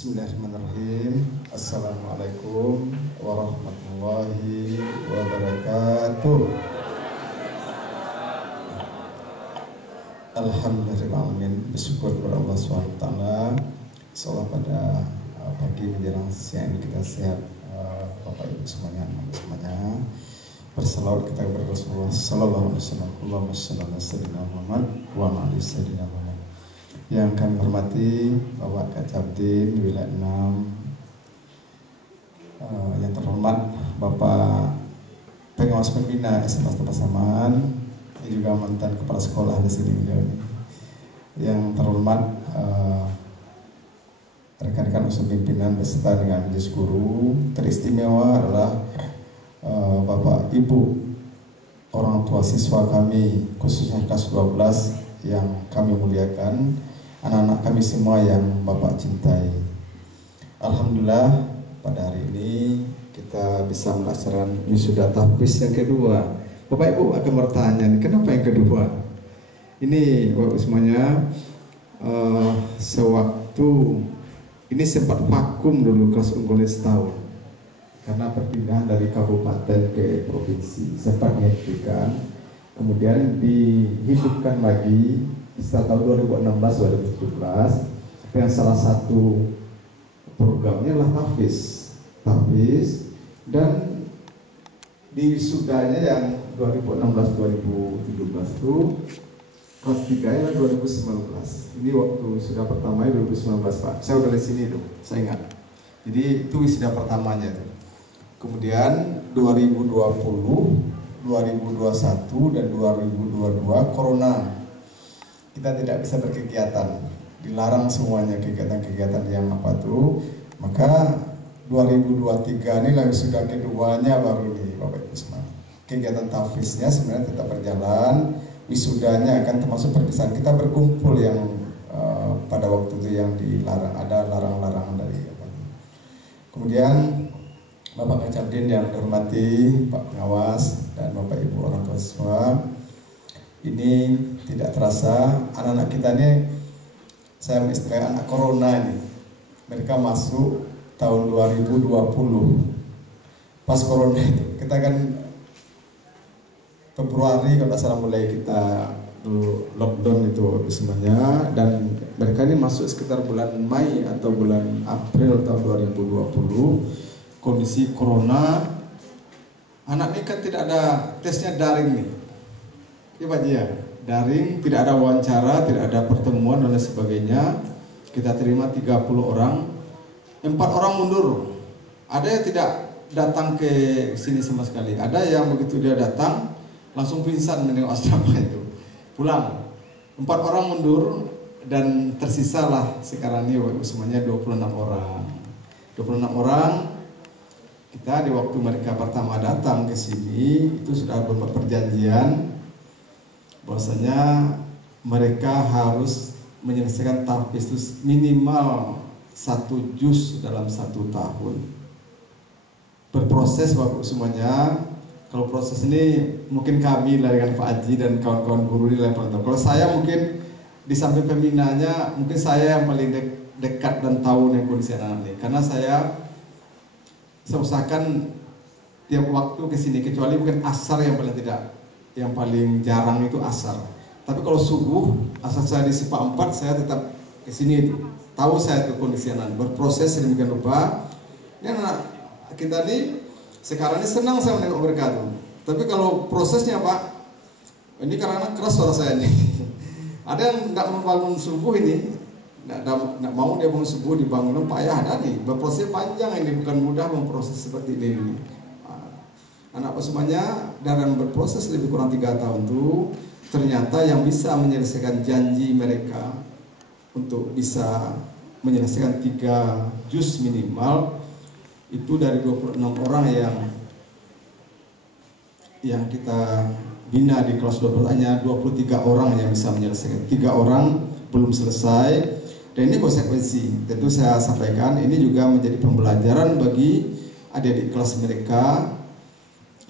Bismillahirrahmanirrahim. Assalamualaikum warahmatullahi wabarakatuh. Alhamdulillahirrahmanirrahim. Bersyukur kepada Allah SWT. Insyaallah pada pagi menjelang siang ini kita sehat, Bapak Ibu semuanya, semuanya. Berselawat kita kepada Rasulullah Sallallahu Alaihi Wasallam. Allahumma shalli ala sayyidina Muhammad wa ala ali sayyidina Muhammad. Yang kami hormati Bapak Kacabdin Wilayah 6, yang terhormat Bapak Pengawas Pembina SMA Pasaman, ini juga mantan kepala sekolah di sini beliau ini. Yang terhormat rekan-rekan unsur pimpinan beserta dengan majelis guru, teristimewa adalah Bapak Ibu orang tua siswa kami khususnya kelas 12 yang kami muliakan, anak-anak kami semua yang Bapak cintai. Alhamdulillah pada hari ini kita bisa melaksanakan wisuda tahfiz yang kedua. Bapak Ibu akan bertanya, kenapa yang kedua? Ini Bapak semuanya, sewaktu ini sempat vakum dulu kelas unggul setahun karena perpindahan dari kabupaten ke provinsi, sempat dihentikan, kemudian dihidupkan lagi setelah tahun 2016-2017 dengan salah satu programnya adalah tahfiz, dan di wisudanya yang 2016-2017 itu kelas 3 adalah 2019. Ini waktu wisuda pertama 2019 Pak, saya udah di sini tuh, saya ingat. Jadi itu wisuda pertamanya tuh. Kemudian 2020, 2021 dan 2022 corona. Kita tidak bisa berkegiatan, dilarang semuanya kegiatan-kegiatan yang apa tuh. Maka 2023 ini lagi sudah keduanya baru ini Bapak Ibu semua. Kegiatan tahfiznya sebenarnya tetap berjalan, wisudanya akan termasuk perpisahan. Kita berkumpul yang pada waktu itu yang dilarang, ada larang-larangan dari apa. Kemudian Bapak Kacabdin yang dihormati, Pak Pengawas dan Bapak Ibu orang tua siswa, ini tidak terasa anak-anak kita ini, saya mengistilahkan anak corona ini, mereka masuk tahun 2020 pas corona itu. Kita kan Februari kalau tidak salah mulai kita lockdown itu semuanya, dan mereka ini masuk sekitar bulan Mei atau bulan April tahun 2020. Kondisi corona, anak ini kan tidak ada tesnya, daring nih ya Pak Jia, daring, tidak ada wawancara, tidak ada pertemuan dan lain sebagainya. Kita terima 30 orang, 4 orang mundur, ada yang tidak datang ke sini sama sekali, ada yang begitu dia datang langsung pingsan menengok asrama itu, pulang. 4 orang mundur dan tersisalah sekarang ini semuanya 26 orang. 26 orang. Kita di waktu mereka pertama datang ke sini itu sudah membuat perjanjian bahwasanya mereka harus menyelesaikan tahfiz itu minimal 1 juz dalam 1 tahun. Berproses Bapak semuanya. Kalau proses ini mungkin kami lah dengan Pak Haji dan kawan-kawan guru di lain tahu. Kalau saya mungkin di samping pembinanya, mungkin saya yang paling dekat dan tahu nih kondisi anak ini, karena saya usahakan tiap waktu ke sini, kecuali mungkin asar yang paling tidak, yang paling jarang itu asar. Tapi kalau subuh, asal saya di SIPA 4 saya tetap ke sini itu. Tahu saya itu kondisi anak berproses sedemikian rupa. Ini anak kita ini sekarang ini senang saya menengok mereka tuh. Tapi kalau prosesnya Pak, ini karena keras suara saya nih. Ada yang nggak membangun subuh ini, nggak mau dia bangun subuh dibangun payah, ada nih berproses panjang, ini bukan mudah memproses seperti ini. Anak semuanya dalam berproses lebih kurang 3 tahun tuh, ternyata yang bisa menyelesaikan janji mereka untuk bisa menyelesaikan 3 juz minimal itu dari 26 orang yang kita bina di kelas 12, hanya 23 orang yang bisa menyelesaikan, 3 orang belum selesai. Dan ini konsekuensi, tentu saya sampaikan, ini juga menjadi pembelajaran bagi adik-adik kelas mereka,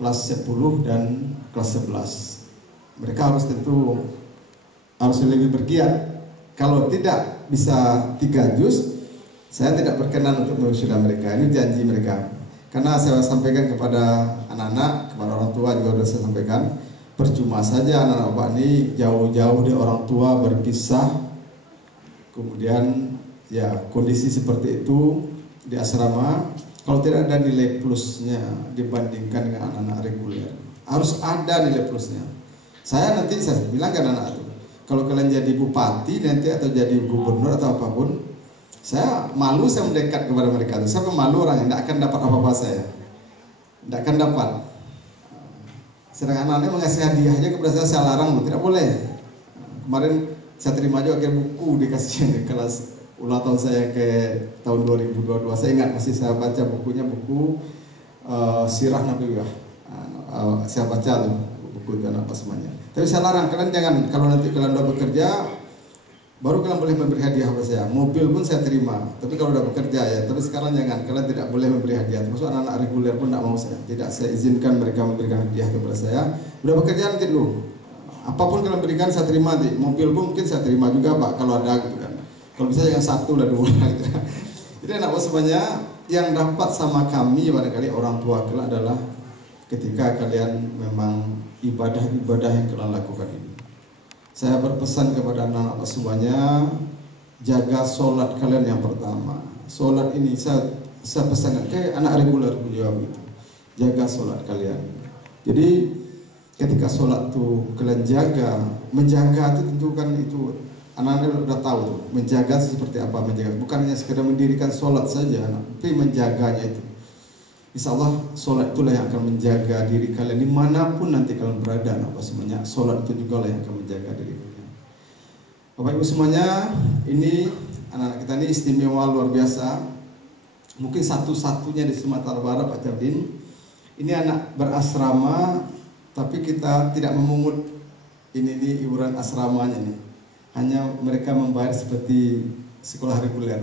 kelas 10 dan kelas 11. Mereka harus lebih bergiat. Kalau tidak bisa 3 juz, Saya tidak berkenan untuk mewisuda mereka. Ini janji mereka. Karena saya sampaikan kepada anak-anak, kepada orang tua juga sudah saya sampaikan, percuma saja anak-anak Bapak ini jauh-jauh dari orang tua berpisah, kemudian ya kondisi seperti itu di asrama, kalau tidak ada nilai plusnya dibandingkan dengan anak-anak reguler. Harus ada nilai plusnya. Saya bilang ke anak-anak itu, kalau kalian jadi bupati nanti atau jadi gubernur atau apapun, saya malu saya mendekat kepada mereka. Saya pemalu orang yang tidak akan dapat apa-apa saya. Tidak akan dapat. Sedangkan anak-anaknya mengasih hadiahnya kepada saya larang, tidak boleh. Kemarin saya terima juga buku dikasih di kelas ulang tahun saya ke tahun 2022. Saya ingat masih saya baca bukunya, buku Sirah Nabawiyah. Saya baca tuh buku itu apa semuanya. Tapi saya larang, kalian jangan, kalau nanti kalian udah bekerja baru kalian boleh memberi hadiah kepada saya. Mobil pun saya terima, tapi kalau udah bekerja ya. Tapi sekarang jangan, kalian tidak boleh memberi hadiah. Termasuk anak-anak reguler pun tidak mau saya. Tidak saya izinkan mereka memberikan hadiah kepada saya. Udah bekerja nanti dulu. Apapun kalian berikan saya terima nanti. Mobil pun mungkin saya terima juga Pak kalau ada gitu kan. Kalau bisa jangan satu lah dua gitu. Jadi anak semuanya yang dapat sama kami barangkali orang tua kelak adalah ketika kalian memang ibadah-ibadah yang kalian lakukan ini. Saya berpesan kepada anak-anak semuanya, jaga sholat kalian yang pertama. Sholat ini saya pesankan ke anak reguler menjawab itu. Jaga sholat kalian. Jadi ketika sholat itu kalian jaga, menjaga itu tentu kan itu anak-anak udah tahu tuh, menjaga seperti apa menjaga. Bukan hanya sekedar mendirikan sholat saja, tapi menjaganya itu. Insya Allah sholat itulah yang akan menjaga diri kalian dimanapun nanti kalian berada. Apa semuanya sholat itu juga lah yang akan menjaga diri kalian. Bapak Ibu semuanya, ini anak-anak kita ini istimewa luar biasa. Mungkin satu-satunya di Sumatera Barat Pak Jardin. Ini anak berasrama, tapi kita tidak memungut ini iuran asramanya nih. Hanya mereka membayar seperti sekolah reguler,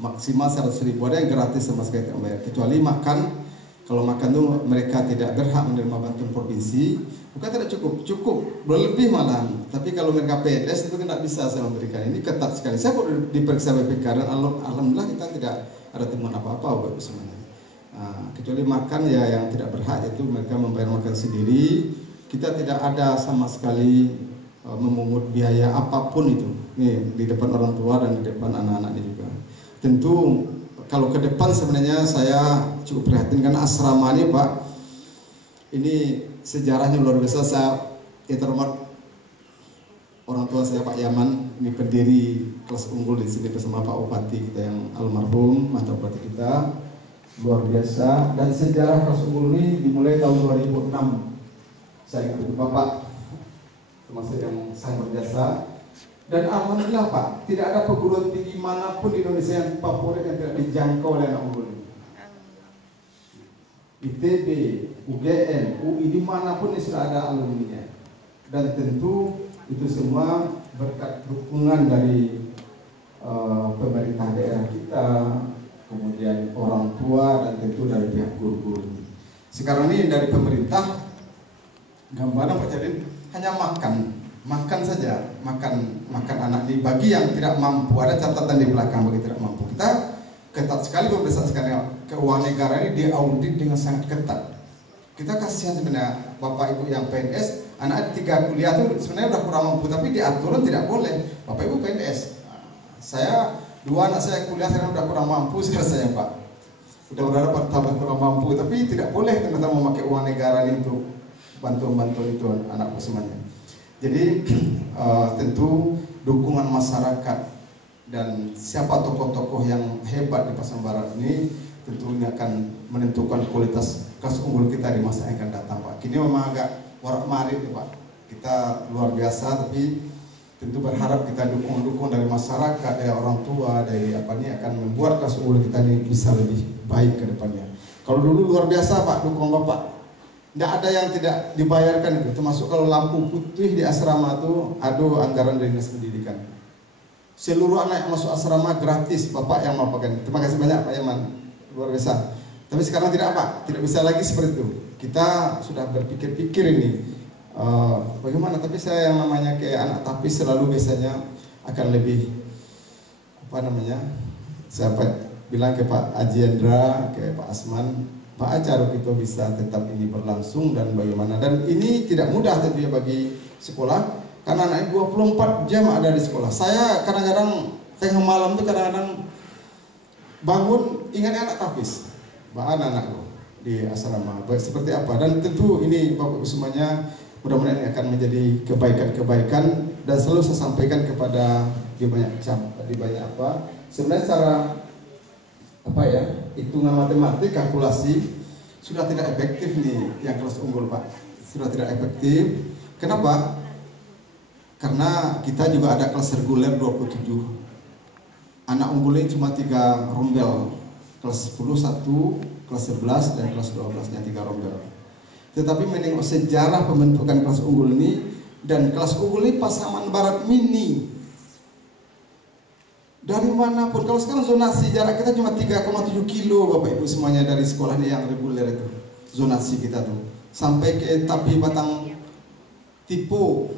maksimal 100.000. Ada yang gratis sama sekali tidak bayar, kecuali makan. Kalau makan tuh mereka tidak berhak menerima bantuan provinsi, bukan tidak cukup berlebih malahan. Tapi kalau mereka PNS itu tidak bisa saya memberikan. Ini ketat sekali. Saya pun diperiksa BPK dan alhamdulillah kita tidak ada temuan apa-apa buat semuanya. Kecuali makan ya yang tidak berhak itu mereka membayar makan sendiri. Kita tidak ada sama sekali memungut biaya apapun itu di depan orang tua dan di depan anak-anaknya juga. Tentu kalau ke depan sebenarnya saya cukup prihatin karena asrama ini Pak, ini sejarahnya luar biasa. Saya terhormat orang tua saya Pak Yaman, ini pendiri kelas unggul di sini bersama Pak Bupati kita yang almarhum, mantan Bupati kita, luar biasa. Dan sejarah kelas unggul ini dimulai tahun 2006. Saya ingat itu Bapak termasuk yang sangat berjasa. Dan alhamdulillah Pak, tidak ada perguruan tinggi manapun di Indonesia yang favorit yang tidak dijangkau oleh anak unggul ini. ITB, UGM, UI dimanapun ini sudah ada alumninya. Dan tentu itu semua berkat dukungan dari pemerintah daerah kita, kemudian orang tua dan tentu dari pihak guru-guru. Sekarang ini dari pemerintah, gambaran Pak Jardin hanya makan saja, makan anak di bagi yang tidak mampu. Ada catatan di belakang bagi tidak mampu. Kita ketat sekali pemerintah sekarang. Keuangan negara ini diaudit dengan sangat ketat. Kita kasihan sebenarnya Bapak Ibu yang PNS, anak 3 kuliah itu sebenarnya udah kurang mampu, tapi di aturan tidak boleh. Bapak Ibu PNS, saya 2 anak saya kuliah sekarang udah kurang mampu saya Pak. Udah berharap tambah kurang mampu, tapi tidak boleh ternyata memakai uang negara ini untuk bantuan-bantuan itu anak semuanya. Jadi tentu dukungan masyarakat dan siapa tokoh-tokoh yang hebat di Pasaman Barat ini tentunya akan menentukan kualitas kelas unggul kita di masa yang akan datang Pak. Kini memang agak warak-marit Pak. Kita luar biasa, tapi tentu berharap kita dukung dari masyarakat, dari orang tua, dari apa ini akan membuat kelas unggul kita ini bisa lebih baik ke depannya. Kalau dulu luar biasa Pak, dukung Bapak. Tidak ada yang tidak dibayarkan itu, termasuk kalau lampu putih di asrama itu, aduh anggaran dari dinas pendidikan. Seluruh anak yang masuk asrama gratis, Bapak yang melaporkan. Terima kasih banyak Pak Yaman, luar biasa. Tapi sekarang tidak Pak, tidak bisa lagi seperti itu. Kita sudah berpikir-pikir ini, bagaimana? Tapi saya yang namanya kayak anak tapi selalu biasanya akan lebih Saya bilang ke Pak Ajendra, ke Pak Asman, Pak Acar kita bisa tetap ini berlangsung dan bagaimana. Dan ini tidak mudah tentunya bagi sekolah, karena anak 24 jam ada di sekolah. Saya kadang-kadang tengah malam tuh kadang-kadang bangun ingatnya anak tahfiz, anak-anakku di asrama seperti apa. Dan tentu ini Bapak Ibu semuanya mudah-mudahan ini akan menjadi kebaikan-kebaikan dan selalu saya sampaikan kepada di banyak apa sebenarnya secara apa ya, hitungan matematik kalkulasi sudah tidak efektif nih yang kelas unggul Pak, sudah tidak efektif. Kenapa? Karena kita juga ada kelas reguler 27 anak unggulnya cuma 3 rombel, kelas 10 1, kelas 11 dan kelas 12 nya 3 rombel. Tetapi menengok sejarah pembentukan kelas unggul ini, dan kelas unggul ini Pasaman Barat Mini dari manapun. Kalau sekarang zonasi jarak kita cuma 3,7 kilo Bapak Ibu semuanya dari sekolah ini yang reguler itu. Zonasi kita tuh sampai ke Tapi Batang Tipo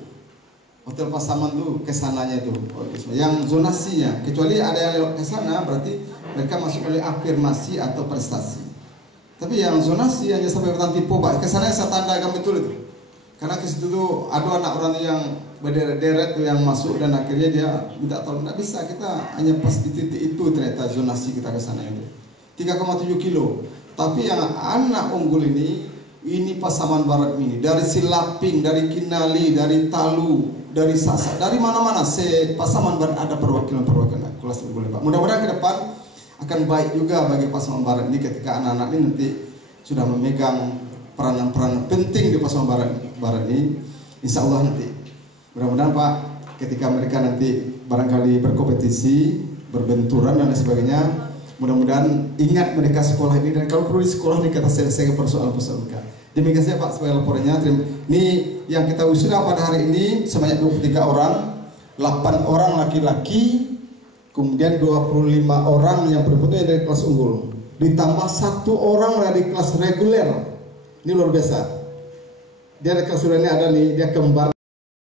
Hotel Pasaman tuh kesananya tuh yang zonasinya, kecuali ada yang lewat ke sana berarti mereka masuk oleh afirmasi atau prestasi. Tapi yang zonasi hanya sampai Batang Tipo Pak, kesananya saya tandakan betul itu. Karena ke situ tuh ada anak orang yang berderet-deret tuh yang masuk dan akhirnya dia minta tolong, nggak bisa, kita hanya pas di titik itu ternyata zonasi kita ke sana itu 3,7 kilo. Tapi yang anak unggul ini Pasaman Barat Mini, dari Silaping, dari Kinali, dari Talu, dari Sasa, dari mana-mana Pasaman Barat ada perwakilan kelas unggul Pak. Mudah-mudahan ke depan akan baik juga bagi Pasaman Barat ini ketika anak-anak ini nanti sudah memegang peranan-peranan penting di Pasaman Barat ini, insya Allah nanti mudah-mudahan Pak ketika mereka nanti barangkali berkompetisi, berbenturan dan lain sebagainya, mudah-mudahan ingat mereka sekolah ini, dan kalau perlu di sekolah ini kita selesaikan persoalan-persoalan mereka. Demikian saja Pak sebagai laporannya. Ini yang kita wisuda pada hari ini sebanyak 23 orang, 8 orang laki-laki, kemudian 25 orang yang berbentuk dari kelas unggul, ditambah 1 orang dari kelas reguler. Ini luar biasa. Dia ada kelas regulernya ada nih, dia kembar